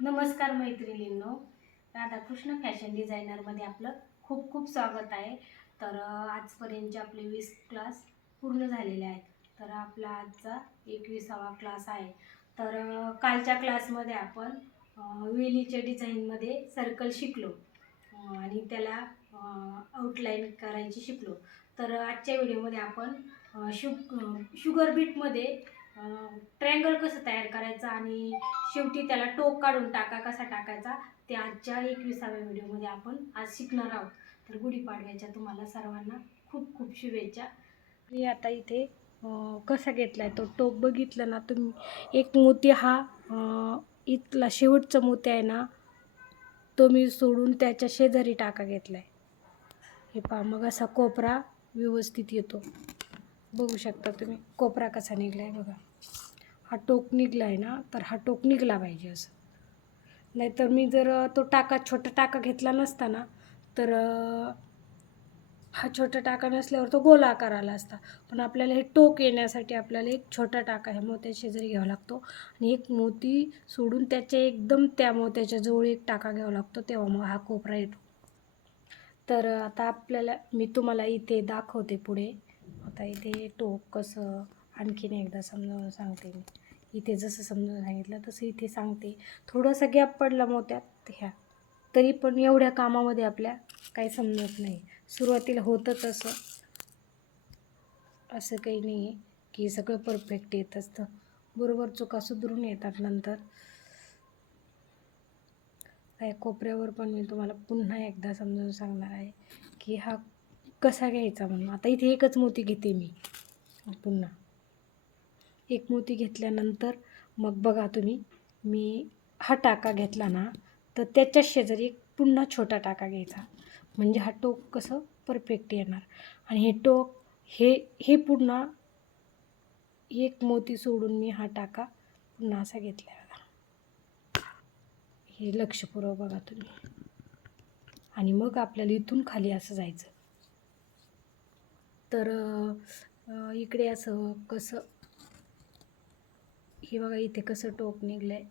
नमस्कार मैत्रिणींनो, राधाकृष्ण फॅशन डिझायनरमध्ये आपलं खूप खूप स्वागत आहे. तर आजपर्यंतचे आपले 20 क्लास पूर्ण झालेले आहेत. तर आपला आजचा 21वा क्लास आहे. तर कालच्या क्लासमध्ये आपण वेलीच्या डिझाईनमध्ये सर्कल शिकलो आणि त्याला आउटलाईन करायची शिकलो. तर आजच्या व्हिडिओमध्ये आपण शुगर बीटमध्ये ट्रायंगल कसं तयार करायचं आणि शेवटी त्याला टोक काढून टाका कसा टाकायचा ते आजच्या 21व्या व्हिडिओमध्ये आपण आज शिकणार आहोत. तर गुढीपाडव्याच्या तुम्हाला सर्वांना खूप खूप शुभेच्छा. मी आता इथे कसा घेतलाय तो टोक बघितलं ना तुम्ही. एक मोती हा इथला शेवटचा मोती आहे ना, तो मी सोडून त्याच्या शेजारी टाका घेतलाय. हे पहा, मग असा कोपरा व्यवस्थित येतो. बघू शकता तुम्ही कोपरा कसा निघलाय बघा. हा टोक निघला आहे ना, तर हा टोक निघला पाहिजे असं. नाहीतर मी जर तो छोटा टाका घेतला नसता ना, तर हा छोटा टाका नसल्यावर तो गोल आकार आला असता. पण आपल्याला हे टोक येण्यासाठी आपल्याला एक छोटा टाका ह्या मोत्याच्या शेजारी घ्यावा लागतो आणि एक मोती सोडून त्याच्या एकदम त्या मोत्याच्या जवळ एक टाका घ्यावा लागतो, तेव्हा मग हा कोपरा येतो. तर आता मी तुम्हाला इथे दाखवते पुढे. आता इथे टोक कसं आणखीन एकदा समजावून सांगते मी. इथे जसं समजून सांगितलं तसं इथे सांगते. थोडासा गॅप पडला मोत्यात ह्या, तरी पण एवढ्या कामामध्ये आपल्या काही समजत नाही. सुरुवातीला होतं तसं, असं काही नाही आहे की सगळं परफेक्ट येत असतं. बरोबर चुका सुधरून येतात नंतर. या कोपऱ्यावर पण मी तुम्हाला पुन्हा एकदा समजून सांगणार आहे की हा कसा घ्यायचा म्हणून. आता इथे एकच मोती घेते मी. पुन्हा एक मोती घेतल्यानंतर मग बघा तुम्ही, मी हा टाका घेतला ना, तर त्याच्या शेजारी एक पुन्हा छोटा टाका घ्यायचा, म्हणजे हा टोक कसं परफेक्ट येणार. आणि हे टोक हे पुन्हा एक मोती सोडून मी हा टाका पुन्हा असा घेतला बघा. हे लक्षपूर्वक बघा तुम्ही. आणि मग आपल्याला इथून खाली असं जायचं. तर इकडे असं कसं, हे बघा इथे कसं टोक निघलं आहे.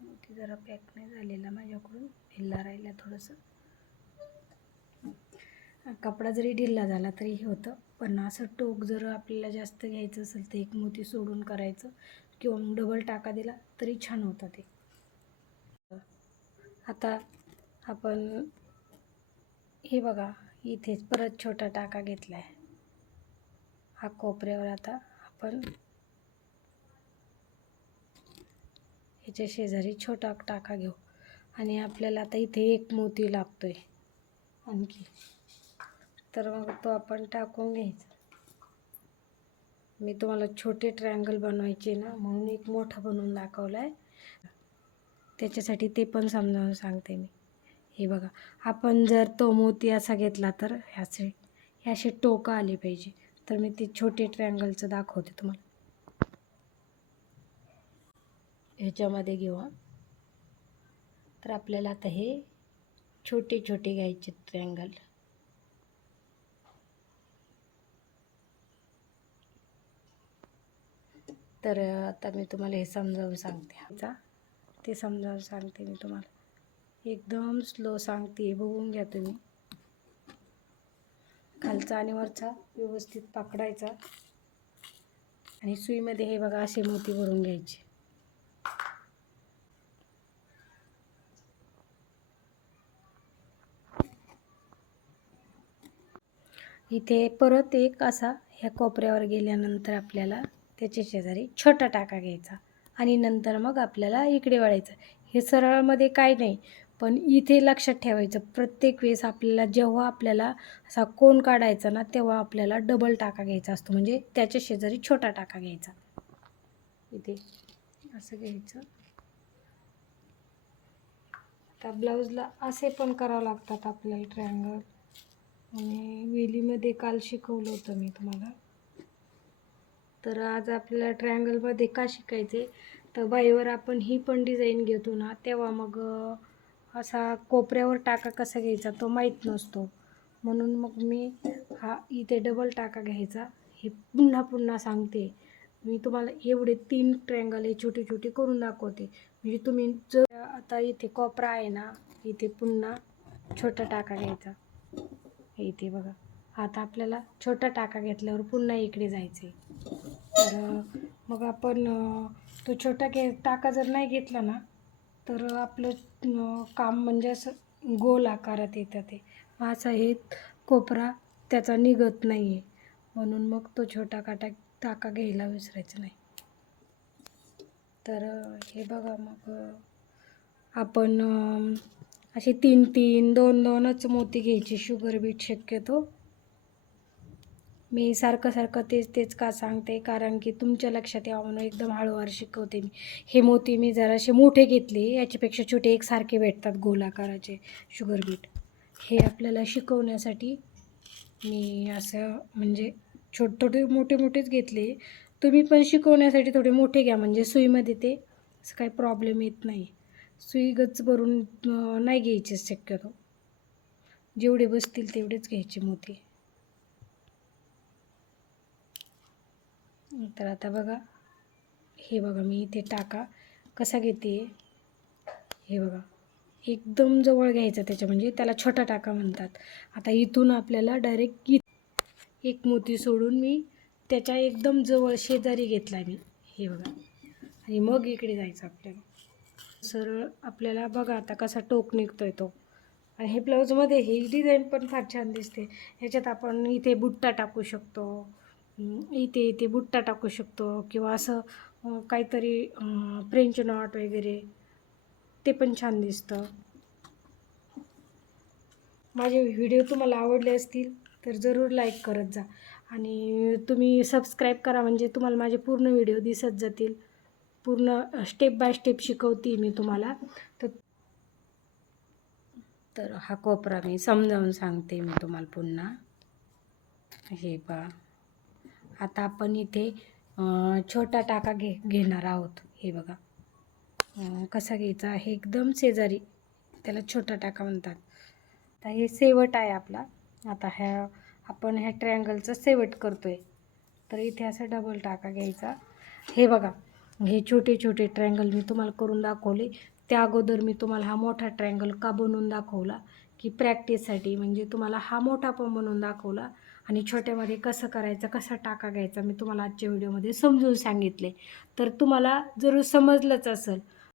मोती जरा पॅक नाही झालेला माझ्याकडून, ढिल्ला राहिला थोडंसं. कपडा जरी ढिल्ला झाला तरी हे होतं. पण असं टोक जर आपल्याला जास्त घ्यायचं असेल तर एक मोती सोडून करायचं किंवा मग डबल टाका दिला तरी छान होतं ते. आता आपण हे बघा, इथेच परत छोटा टाका घेतला आहे. हा कोपऱ्यावर आता आपण ह्याच्या शेजारी छोटा टाका घेऊ आणि आपल्याला आता इथे एक मोती लागतोय आणखी, तर मग तो आपण टाकून घ्यायचा. मी तुम्हाला छोटे ट्रायंगल बनवायचे ना, म्हणून एक मोठा बनवून दाखवला आहे. त्याच्यासाठी ते पण समजावून सांगते मी. हे बघा, आपण जर तो मोती असा घेतला तर हे असे टोकं आले पाहिजे. तर मी ते छोटे ट्रायंगलचं दाखवते तुम्हाला. ह्याच्यामध्ये घेऊ. तर आपल्याला आता हे छोटे छोटे घ्यायचे ट्रायंगल. तर आता मी तुम्हाला हे समजावून सांगते. ते समजावून सांगते मी तुम्हाला. एकदम स्लो सांगते, बघून घ्या तुम्ही. खालचा आणि वरचा व्यवस्थित पकडायचा आणि सुईमध्ये हे बघा असे मोती भरून घ्यायचे. इथे परत एक असा ह्या कोपऱ्यावर गेल्यानंतर आपल्याला त्याच्या शेजारी छोटा टाका घ्यायचा आणि नंतर मग आपल्याला इकडे वळायचं. हे सरळमध्ये काय नाही, पण इथे लक्षात ठेवायचं, प्रत्येक वेळेस आपल्याला जेव्हा आपल्याला असा कोन काढायचा ना, तेव्हा आपल्याला डबल टाका घ्यायचा असतो, म्हणजे त्याच्या शेजारी छोटा टाका घ्यायचा. इथे असं घ्यायचं. आता ब्लाऊजला असे पण करावं लागतात आपल्याला ट्रायंगल. आणि वेलीमध्ये काल शिकवलं होतं मी तुम्हाला. तर आज आपल्याला ट्रायंगलमध्ये का शिकायचे, तर बाईवर आपण ही पण डिझाईन घेतो ना, तेव्हा मग असा कोपऱ्यावर टाका कसा घ्यायचा तो माहीत नसतो. म्हणून मग मी हा इथे डबल टाका घ्यायचा, हे पुन्हा पुन्हा सांगते. मी तुम्हाला एवढे 3 ट्रँगल हे छोटे छोटे करून दाखवते. म्हणजे तुम्ही जर आता इथे कोपरा आहे ना, इथे पुन्हा छोटा टाका घ्यायचा. इथे बघा, आता आपल्याला छोटा टाका घेतल्यावर पुन्हा इकडे जायचं आहे. तर मग आपण तो छोटा टाका जर नाही घेतला ना, तर आपलं काम म्हणजे असं गोल आकारात येतं ते. असा हे कोपरा त्याचा निघत नाही आहे, म्हणून मग तो छोटा टाका घ्यायला विसरायचं नाही. तर हे बघा, मग आपण असे 3-3, 2-2च मोती घ्यायचे शुगर बीट शक्यतो. मी सारखं तेच का सांगते, कारण की तुमच्या लक्षात यावं म्हणून एकदम हळूवार शिकवते मी. हे मोती मी जरासे मोठे घेतले, याच्यापेक्षा छोटे एकसारखे भेटतात गोल आकाराचे शुगर बीट. हे आपल्याला शिकवण्यासाठी मी असं म्हणजे छोटे मोठेच घेतले. तुम्ही पण शिकवण्यासाठी थोडे मोठे घ्या, म्हणजे सुईमध्ये ते असं काही प्रॉब्लेम येत नाही. सुई गच्च भरून नाही घ्यायचे शक्यतो, जेवढे बसतील तेवढेच घ्यायचे मोती. तर आता बघा, हे बघा मी इथे टाका कसा घेते, हे बघा एकदम जवळ घ्यायचा त्याच्या, म्हणजे त्याला छोटा टाका म्हणतात. आता इथून आपल्याला डायरेक्ट एक मोती सोडून मी त्याच्या एकदम जवळ शेजारी घेतला मी, हे बघा, आणि मग इकडे जायचं आपल्याला सरळ. आपल्याला बघा आता कसा टोक निघतोय तो. आणि हे ब्लाऊजमध्ये ही डिझाईन पण फार छान दिसते. ह्याच्यात आपण इथे बुट्टा टाकू शकतो, इथे बुट्टा टाकू शकतो, किंवा असं काहीतरी फ्रेंच नॉट वगैरे, ते पण छान दिसतं. माझे व्हिडिओ तुम्हाला आवडले असतील तर जरूर लाईक करत जा, आणि तुम्ही सबस्क्राईब करा, म्हणजे तुम्हाला माझे पूर्ण व्हिडिओ दिसत जातील. पूर्ण स्टेप बाय स्टेप शिकवते मी तुम्हाला. तर हा कोपरा मी समजावून सांगते मी तुम्हाला पुन्हा. हे पहा, आता आपण इथे छोटा टाका घेणार आहोत. हे बघा कसा घ्यायचा आहे, एकदम शेजारी, त्याला छोटा टाका म्हणतात. आता हे शेवट आहे आपला. आता आपण ह्या ट्रायंगलचं शेवट करतोय, तर इथे असं डबल टाका घ्यायचा. हे बघा, हे छोटे छोटे ट्रायंगल मी तुम्हाला करून दाखवले. त्या अगोदर मी तुम्हाला हा मोठा ट्रायंगल का बनवून दाखवला, की प्रॅक्टिससाठी, म्हणजे तुम्हाला हा मोठा पण बनवून दाखवला, आणि छोट्यामध्ये कसं करायचं, कसा टाका घ्यायचा मी तुम्हाला आजच्या व्हिडिओमध्ये समजून सांगितले. तर तुम्हाला जरूर समजलंच असेल.